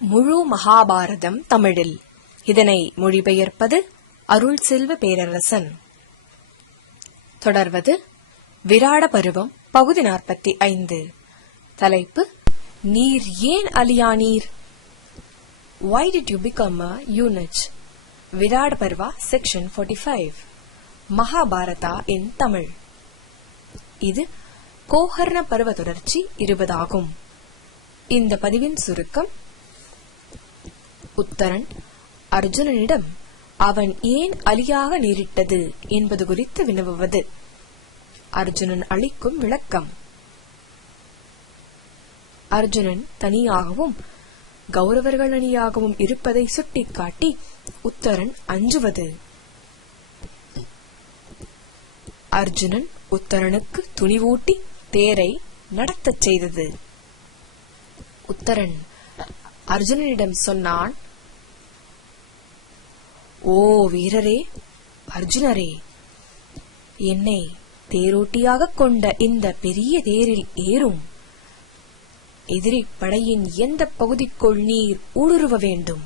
முழு மகாபாரதம் தமிழில். இதனை மொழிபெயர்ப்பது அருள் செல்வ பேரரசன். தொடர்வது விராட பருவம் பகுதி 45. தலைப்பு: நீர் ஏன் அலியானீர்? Why did you become a eunuch? Virata Parva section 45. Mahabharata in Tamil. இது கோஹர்ண பருவ தொடர்ச்சி 20 ஆகும். இந்த பதிவின் சுருக்கம்: உத்தரன் அர்ஜுனனிடம் அவன் ஏன் அலியாக நேரிட்டது என்பது குறித்து வினவுவது. அர்ஜுனன் அளிக்கும் விளக்கம். அர்ஜுனன் தனியாகவும் கௌரவர்கள் அணியாகவும் இருப்பதை சுட்டிக்காட்டி உத்தரன் அஞ்சுவது. அர்ஜுனன் உத்தரனுக்கு துணிவூட்டி தேரை நடத்தச் செய்தது. உத்தரன் அர்ஜுனனிடம் சொன்னான்: ஓ வீரரே, அர்ஜுனரே, என்னை தேரோட்டியாக கொண்ட இந்த பெரிய தேரில் ஏறும். எதிரி படையின் எந்த பகுதிக்குள் நீர் ஊடுருவ வேண்டும்.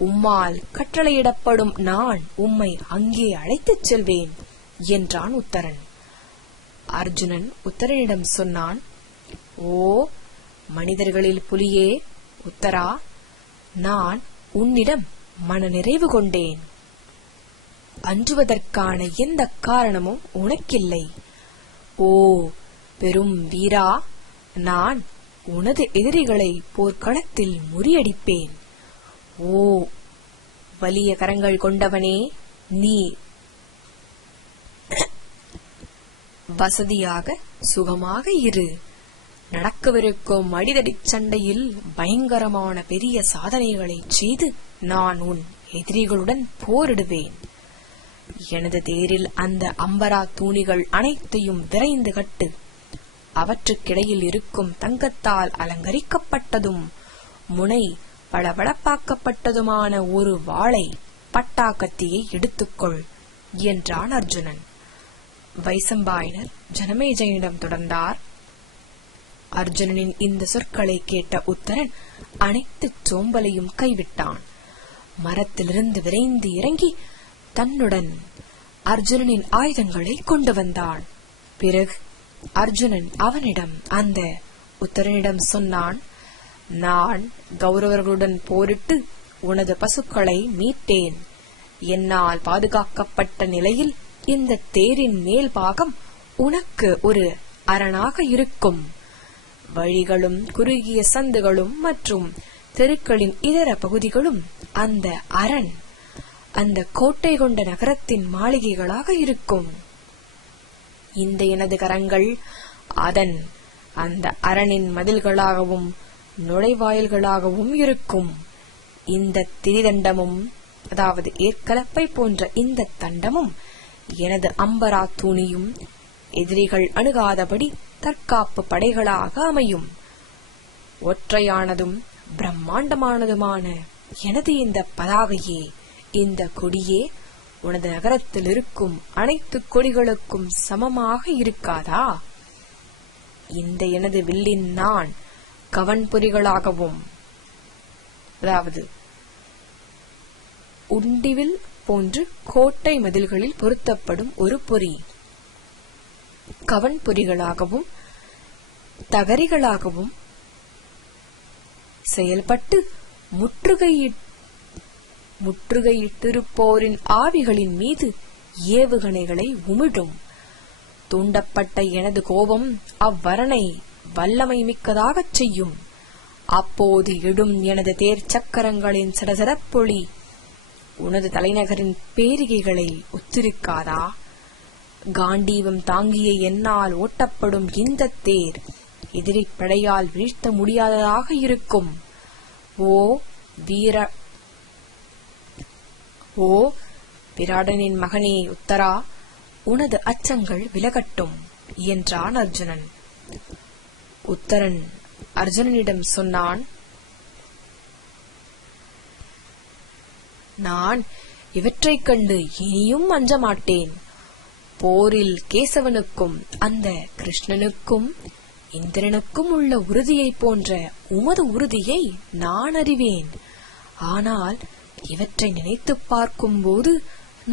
உம்மால் கட்டளையிடப்படும் நான் உம்மை அங்கே அழைத்துச் செல்வேன் என்றான் உத்தரன். அர்ஜுனன் உத்தரனிடம் சொன்னான்: ஓ மனிதர்களில் புலியே உத்தரா, நான் உன்னிடம் மன நிறைவு கொண்டேன். அஞ்சுவதற்கான எந்த காரணமும் உனக்கில்லை. ஓ பெரும் வீரா, நான் உனது எதிரிகளை போர்க்களத்தில் முறியடிப்பேன். ஓ வலிய கரங்கள் கொண்டவனே, நீ வசதியாக சுகமாக இரு. நடக்கவிருக்கும் அடிதடிச் சண்டையில் பயங்கரமான பெரிய சாதனைகளை செய்து நான் உன் எதிரிகளுடன் போரிடுவேன். எனது தேரில் அந்த அம்பரா தூணிகள் அனைத்தையும் விரைந்து கட்டு. அவற்றுக்கிடையில் இருக்கும் தங்கத்தால் அலங்கரிக்கப்பட்டதும் முனை பளபளப்பாக்கப்பட்டதுமான ஒரு வாளை பட்டாக்கத்தியை எடுத்துக்கொள் என்றான் அர்ஜுனன். வைசம்பாயனர் ஜனமேஜயனிடம் தொடர்ந்தார். அர்ஜுனனின் இந்த சொற்களை கேட்ட உத்தரன் அனைத்து சோம்பலையும் கைவிட்டான். மரத்திலிருந்து விரைந்து இறங்கி தன்னுடன் அர்ஜுனனின் ஆயுதங்களை கொண்டு வந்தான். பிறகு அர்ஜுனன் அவனிடம் அந்த உத்தரனிடம் சொன்னான்: நான் கௌரவர்களுடன் போரிட்டு உனது பசுக்களை மீட்டேன். என்னால் பாதுகாக்கப்பட்ட நிலையில் இந்த தேரின் மேல் பாகம் உனக்கு ஒரு அரணாக இருக்கும். வழிகளும் குறுகிய சந்துகளும் மற்றும் தெருக்களின் இதர பகுதிகளும் அந்த அரண், அந்த கோட்டை கொண்ட நகரத்தின் மாளிகைகளாக இருக்கும். இந்த எனது கரங்கள் அந்த அரணின் மதில்களாகவும் நுழைவாயில்களாகவும் இருக்கும். இந்த திரிதண்டமும், அதாவது ஏற்கலப்பை போன்ற இந்த தண்டமும் எனது அம்பரா தூணியும் எதிரிகள் அணுகாதபடி தற்காப்பு படைகளாக அமையும். ஒற்றையானதும் பிரம்மாண்டமானதுமான எனது இந்த பதாகையே, இந்த கொடியே உனது நகரத்தில் இருக்கும் அனைத்து கொடிகளுக்கும் சமமாக இருக்காதா? இந்த எனது வில்லின் நான் கவன்பொறிகளாகவும், அதாவது உண்டிவில் போன்று கோட்டை மதில்களில் பொருத்தப்படும் ஒரு பொறி, கவன்பொறிகளாகவும் தகரிகளாகவும் செயல்பட்டு முற்றுகையிட்டிருப்போரின் ஆவிகளின் மீது ஏவுகணைகளை உமிழும். தூண்டப்பட்ட எனது கோபம் அவ்வரணை வல்லமை மிக்கதாகச் செய்யும். அப்போது இடும் எனது தேர் சக்கரங்களின் சடசடப்பொலி உனது தலைநகரின் பேரிகைகளை ஒத்திருக்காதா? காண்டீவம் தாங்கிய என்னால் ஓட்டப்படும் இந்த தேர் எதிரி படையால் வீழ்த்த முடியாததாக இருக்கும். ஓ விராடனின் மகனே உத்தரா, உனது அச்சங்கள் விலகட்டும் என்றான் அர்ஜுனன். உத்தரன் அர்ஜுனனிடம் சொன்னான்: நான் இவற்றைக் கண்டு இனியும் அஞ்ச மாட்டேன். போரில் கேசவனுக்கும் அந்த கிருஷ்ணனுக்கும் இந்திரனுக்கும் உள்ள உறுதியை போன்ற உமது உறுதியை நான் அறிவேன். ஆனால் இவற்றை நினைத்து பார்க்கும் போது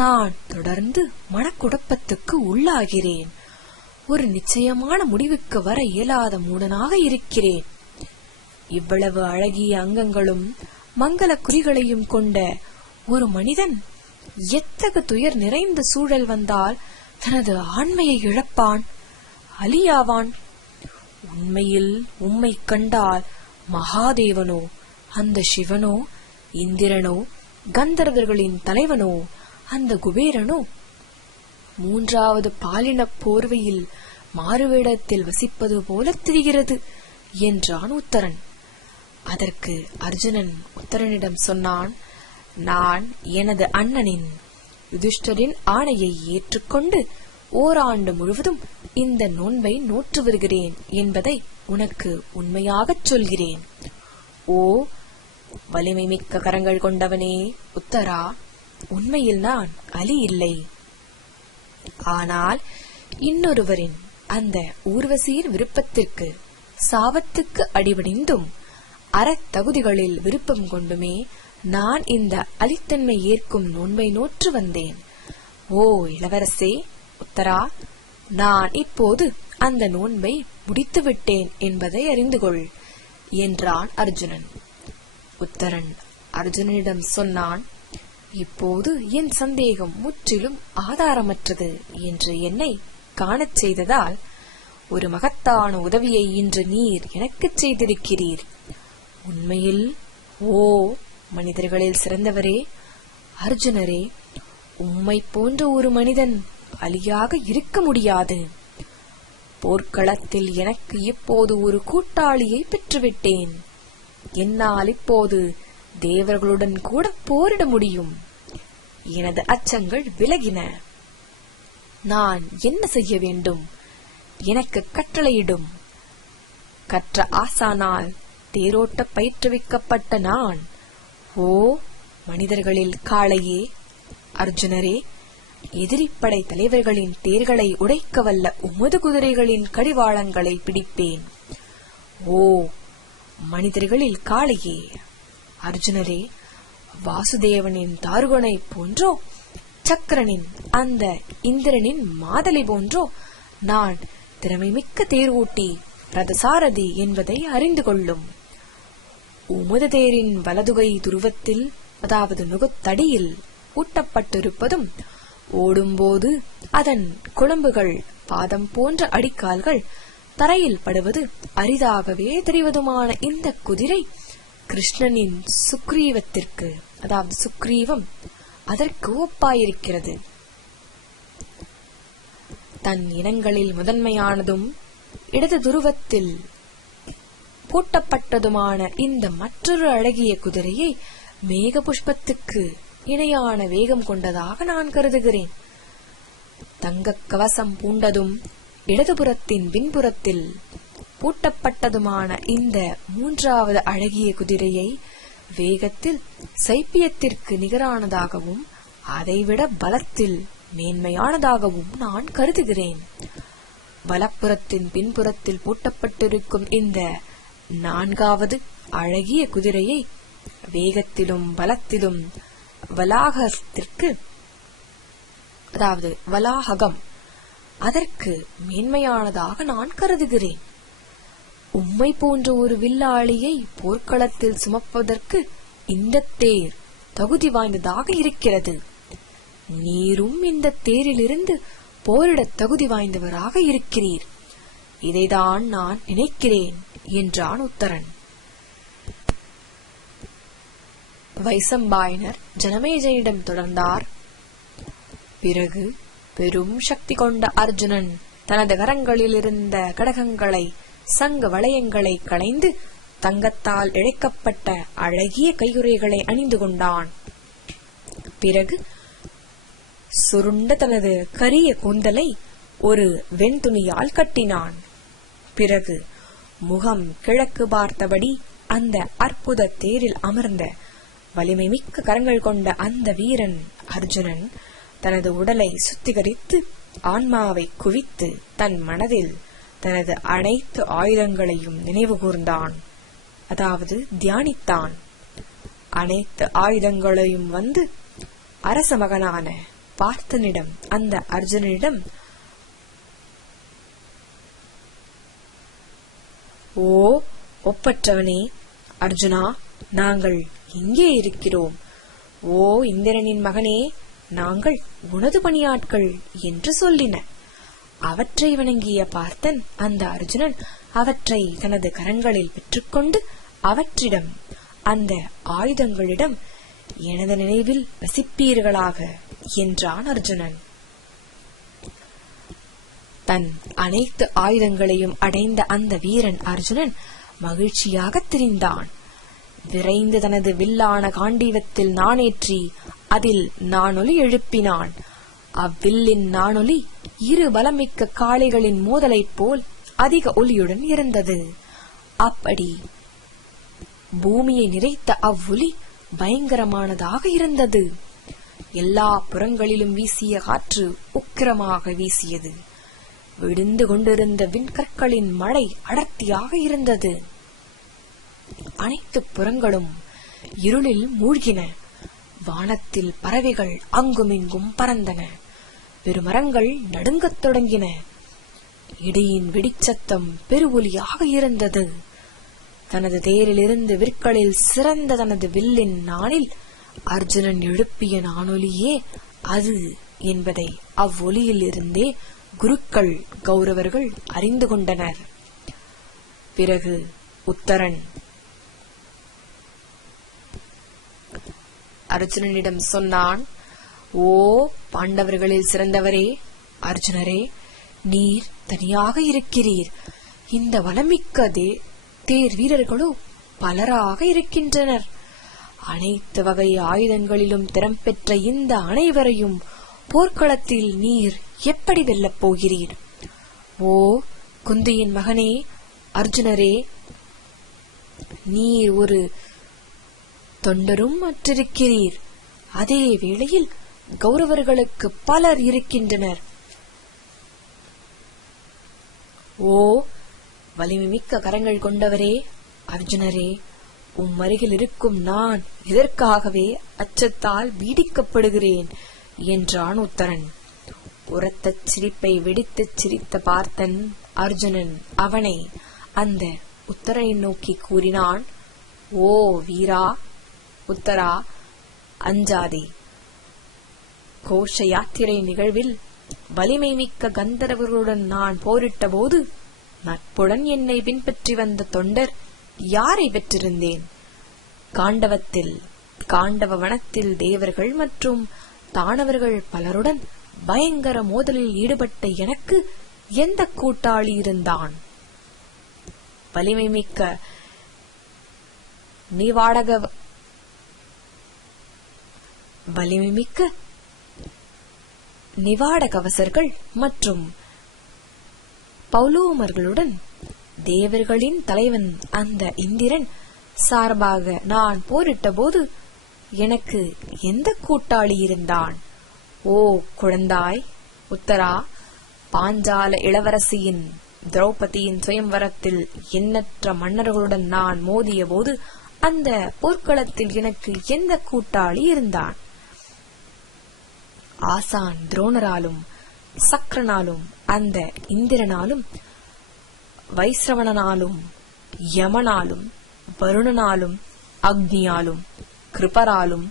நான் தொடர்ந்து மனக்குழப்பத்துக்கு உள்ளாகிறேன். ஒரு நிச்சயமான முடிவுக்கு வர இயலாத மூடனாக இருக்கிறேன். இவ்வளவு அழகிய அங்கங்களும் மங்கள குறிகளையும் கொண்ட ஒரு மனிதன் எத்தகு துயர் நிறைந்த சூழல் வந்தால் தனது ஆண்மையை இழப்பான், அலியாவான். உண்மையில் உம்மை கண்டால் மகாதேவனோ, அந்த சிவனோ, இந்திரனோ, கந்தர்வர்களின் தலைவனோ, அந்த குபேரனோ, மூன்றாவது பாலின போர்வையில் மாறுவேடத்தில் வசிப்பது போல தெரிகிறது என்றான் உத்தரன். அதற்கு அர்ஜுனன் உத்தரனிடம் சொன்னான், நான் எனது அண்ணனின் யுதிஷ்டரின் ஆணையை ஏற்றுக்கொண்டு ஓராண்டு முழுவதும் இந்த நோன்பை நோற்று வருகிறேன் என்பதை உனக்கு உண்மையாகச் சொல்கிறேன். ஓ வலிமை மிக்க கரங்கள் கொண்டவனே உத்தரா, உண்மையில் நான் அலி இல்லை. ஆனால் இன்னொருவரின், அந்த ஊர்வசியின் விருப்பத்திற்கு சாபத்துக்கு அடிபணிந்தும் அறத்தகுதிகளில் விருப்பம் கொண்டுமே நான் இந்த அலித்தன்மை ஏற்கும் நோன்பை நோற்று வந்தேன். ஓ இளவரசே உத்தரா, நான் இப்போது அந்த நோன்பை முடித்துவிட்டேன் என்பதை அறிந்து கொள் என்றான் அர்ஜுனன். உத்தரன் அர்ஜுனனிடம் சொன்னான், இப்போது என் சந்தேகம் முற்றிலும் ஆதாரமற்றது என்று என்னை காணச் செய்ததால் ஒரு மகத்தான உதவியை இன்று நீர் எனக்கு செய்திருக்கிறீர். உண்மையில் ஓ மனிதர்களில் சிறந்தவரே அர்ஜுனரே, உம்மை போன்ற ஒரு மனிதன் அலியாக இருக்க முடியாது. போர்க்களத்தில் எனக்கு இப்போது ஒரு கூட்டாளியை பெற்றுவிட்டேன். என்னால் இப்போது தேவர்களுடன் கூட போரிட முடியும். எனது அச்சங்கள் விலகின. நான் என்ன செய்ய வேண்டும்? எனக்கு கட்டளையிடும். கற்ற ஆசானால் தேரோட்ட பயிற்றுவிக்கப்பட்ட நான், ஓ மனிதர்களில் காளையே அர்ஜுனரே, எதிரிப்படை தலைவர்களின் தேர்களை உடைக்க வல்ல உமது குதிரைகளின் கடிவாளங்களை பிடிப்பேன். ஓ மனிதர்களில் காளையே அர்ஜுனரே, வாசுதேவனின் தாருகனை போன்றோ, சக்கரனின் அந்த இந்திரனின் மாதலை போன்றோ நான் திறமைமிக்க தேர் ஓட்டி ரதசாரதி என்பதை அறிந்து கொள்ளும். உமது தேரின் வலதுகை துருவத்தில், அதாவது நுகத்தடியில் ஊட்டப்பட்டிருப்பதும், ஓடும்போது அதன் குழம்புகள் பாதம் போன்ற அடிக்கால்கள் தரையில் படுவது அரிதாகவே தெரிவதுமான இந்த குதிரை கிருஷ்ணனின் சுக்ரீவத்திற்கு, அதாவது சுக்ரீவம், அதற்கு ஒப்பாயிருக்கிறது. தன் இனங்களில் முதன்மையானதும் இடது துருவத்தில் பூட்டப்பட்டதுமான இந்த மற்றொரு அழகிய குதிரையை மேக புஷ்பத்துக்கு இணையான வேகம் கொண்டதாக நான் கருதுகிறேன். தங்க கவசம் பூண்டதும் இடதுபுறத்தின் பின்புறத்தில் பூட்டப்பட்டதுமான இந்த மூன்றாவது அழகிய குதிரையை வேகத்தில் சைப்பியத்திற்கு நிகரானதாகவும் அதைவிட பலத்தில் மேன்மையானதாகவும் நான் கருதுகிறேன். வலப்புறத்தின் பின்புறத்தில் பூட்டப்பட்டிருக்கும் இந்த நான்காவது அழகிய குதிரையை வேகத்திலும் பலத்திலும் வலாகத்திற்கு, அதாவது வலாஹகம், அதற்கு மேன்மையானதாக நான் கருதுகிறேன். உம்மை போன்ற ஒரு வில்லாளியை போர்க்களத்தில் சுமப்பதற்கு இந்த தேர் தகுதி வாய்ந்ததாக இருக்கிறது. நீரும் இந்த தேரிலிருந்து போரிட தகுதி வாய்ந்தவராக இருக்கிறீர். இதைதான் நான் நினைக்கிறேன் என்றான் உத்தரன். வைசம்பாயனர் ஜனமேஜயிடம் தொடர்ந்தார். பிறகு பெரும் சக்தி கொண்ட அர்ஜுனன் தனது கரங்களில் இருந்த கடகங்களை, சங்க வளையங்களை களைந்து தங்கத்தால் இழைக்கப்பட்ட அழகிய கையுறைகளை அணிந்து கொண்டான். பிறகு சுருண்ட தனது கரிய கூந்தலை ஒரு வெண்துணியால் கட்டினான். பிறகு முகம் கிழக்கு பார்த்தபடி அந்த அற்புத தேரில் அமர்ந்த வலிமை மிக்க கரங்கள் கொண்ட அந்த வீரன் அர்ஜுனன் தனது உடலை சுத்திகரித்து ஆன்மாவை குவித்து தன் மனதில் தனது அனைத்து ஆயுதங்களையும் நினைவு கூர்ந்தான், அதாவது தியானித்தான். அனைத்து ஆயுதங்களையும் வந்து அரச மகனான பார்த்தனிடம், அந்த அர்ஜுனனிடம், ஓ ஒப்பற்றவனே அர்ஜுனா, நாங்கள் இங்கே இருக்கிறோம். ஓ இந்திரனின் மகனே, நாங்கள் உனது பணியாட்கள் என்று சொல்லின. அவற்றை வணங்கிய பார்த்தன் அந்த அர்ஜுனன் அவற்றை தனது கரங்களில் பெற்றுக்கொண்டு அவற்றிடம், அந்த ஆயுதங்களிடம், எனது நினைவில் வசிப்பீர்களாக என்றான் அர்ஜுனன். தன் அனைத்து ஆயுதங்களையும் அடைந்த அந்த வீரன் அர்ஜுனன் மகிழ்ச்சியாக திரிந்தான். விரைந்து தனது வில்லான காண்டீவத்தில் நாணேற்றி அதில் நானொலி எழுப்பினான். அவ்வில்லின் நானொலி இரு பலமிக்க காளைகளின் மோதலைப் போல் அதிக ஒலியுடன் இருந்தது. அப்படி பூமியை நிறைத்த அவ்வொலி பயங்கரமானதாக இருந்தது. எல்லா புறங்களிலும் வீசிய காற்று உக்கிரமாக வீசியது. விழுந்து கொண்டிருந்த விண்கற்களின் மழை அடர்த்தியாக இருந்தது. அனைத்து புறங்களும் இருளில் மூழ்கின. வானத்தில் பறவைகள் அங்குமிங்கும் பறந்தன. பெருமரங்கள் நடுங்கத் தொடங்கின. இடியின் வெடிச்சத்தம் பெருவொலியாக இருந்தது. தனது தேரிலிருந்து விற்களில் சிறந்த தனது வில்லின் நாணில் அர்ஜுனன் எழுப்பிய நானொலியே அது என்பதை அவ்வொலியில் இருந்தே குருக்கள், கௌரவர்கள் அறிந்து கொண்டனர். பிறகு உத்தரன் அர்ஜுனனிடம் சொன்னான், ஓ பாண்டவர்களில் சிறந்தவரே அர்ஜுனரே, நீர் தனியாக இருக்கிறீர். இந்த வளமிக்க தேர் வீரர்களோ பலராக இருக்கின்றனர். அனைத்து வகை ஆயுதங்களிலும் திறம் பெற்ற இந்த அனைவரையும் போர்க்களத்தில் நீர் எப்படி வெல்லப் போகிறீர்? ஓ குந்தியின் மகனே அர்ஜுனரே, நீர் ஒரு தொண்டரும் அற்றிருக்கிறீர். அதே வேளையில் கௌரவர்களுக்கு பலர் இருக்கின்றனர். ஓ வலிமைமிக்க கரங்கள் கொண்டவரே அர்ஜுனரே, அருகில் இருக்கும் நான் இதற்காகவே அச்சத்தால் பீடிக்கப்படுகிறேன் என்றான் உத்தரன். உரத்த சிரிப்பை வெடித்துச் சிரித்த பார்த்தன் அர்ஜுனன் அவனை அந்த உத்தரனை நோக்கி கூறினான், ஓ வீரா உத்தரா, அஞ்சாதே. கோஷ யாத்திரை நிகழ்வில் வலிமை மிக்க கந்தர்வர்களுடன் நான் போரிட்ட போது நட்புடன் என்னை பின்பற்றி வந்த தொண்டர் யாரை பெற்றிருந்தேன்? காண்டவ வனத்தில் தேவர்கள் மற்றும் தானவர்கள் பலருடன் பயங்கர மோதலில் ஈடுபட்ட எனக்கு எந்த கூட்டாளி இருந்தான்? வலிமை மிக்க நிவாட கவசர்கள் மற்றும் பௌலோமர்களுடன் தேவர்களின் தலைவன் அந்த இந்திரன் சார்பாக நான் போரிட்ட போது எனக்கு எந்த கூட்டாளி இருந்தான்? ஓ குழந்தாய் உத்தரா, பாஞ்சால இளவரசியின் திரௌபதியின் சுயம்வரத்தில் எண்ணற்ற மன்னர்களுடன் நான் மோதிய போது அந்த போர்க்களத்தில் எனக்கு எந்த கூட்டாளி இருந்தான்? ஆசான் துரோணராலும் சக்கரனாலும் அந்த இந்திரனாலும் வைஸ்ரவணனாலும் யமனாலும் வருணனாலும் அக்னியாலும் கிருபராலும்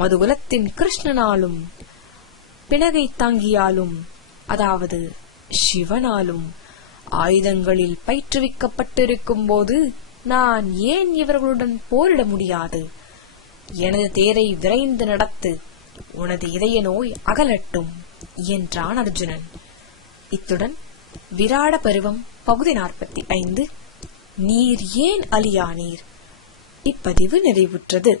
மதுகுலத்தின் கிருஷ்ணனாலும் பிணகை தாங்கியாலும் அதாவது சிவனாலும் ஆயுதங்களில் பயிற்றுவிக்கப்பட்டிருக்கும் போது நான் ஏன் இவர்களுடன் போரிட முடியாது? எனது தேரை விரைந்து நடத்து, உனது இதய நோய் அகலட்டும் என்றான் அர்ஜுனன். இத்துடன் விராட பருவம் பகுதி 45 நீர் ஏன் அழியானீர் இப்பதிவு நிறைவுற்றது.